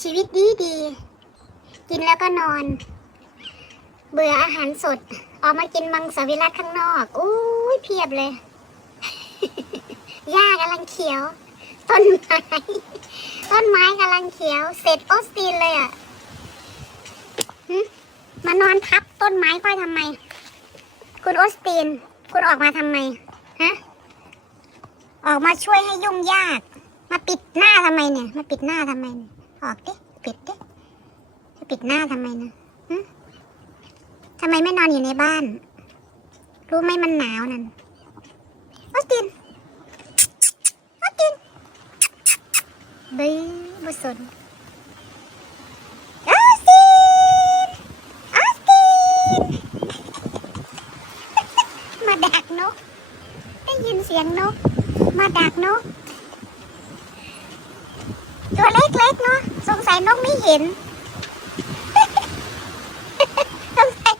ชีวิตดีดี กินแล้วก็นอน เบื่ออาหารสด ออกมากินมังสวิรัตข้างนอกอุ้ยเพียบเลยหญ้ากำลังเขียว ต้นไม้ ต้นไม้กำลังเขียว เสร็จออสตีนเลยอะมานอนทับต้นไม้ค่อยทำไม คุณออสตีน คุณออกมาทำไมฮะออกมาช่วยให้ยุ่งยาก มาปิดหน้าทำไมเนี่ย มาปิดหน้าทำไมเนี่ย ออกดิปิดดิจะปิดหน้าทำไมนะทำไมไม่นอนอยู่ในบ้าน รู้ไหมมันหนาวนั่นออสตินออสตินบื้อบุสนออสตินออสตินมาดักนก ได้ยินเสียงนก มาดักนก ตัวเล็กๆเนาะ สงสัยนกไม่เห็นสงสัย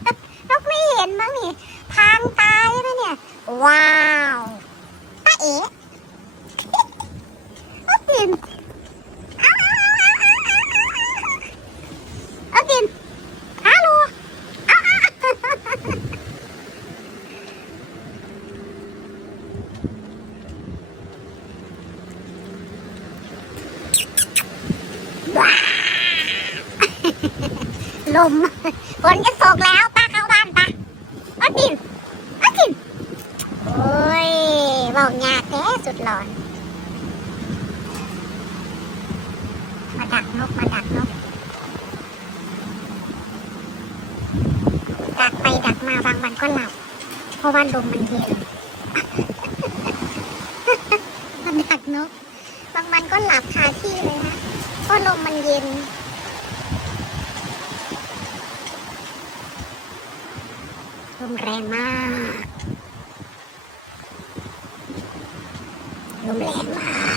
นกไม่เห็นมั้งนี่ทางตายไหมเนี่ย ว้าวป้าเอ๋เอาตินเอาตินฮัลโหลเอาเอาว้าว ลมฝนจะตกแล้วป้าเข้าบ้านป้าเอาตินเอาตินโอ้ยบอกยากแท้สุดหลอนมาดักนกมาดักนกดักไปดักมาบางวันก็หลับเพราะว่าลมมันเย็นมาดักนกบางวันก็หลับคาที่เลยนะ เพราะลมมันเย็น ลมแรงมาก ลมแรงมาก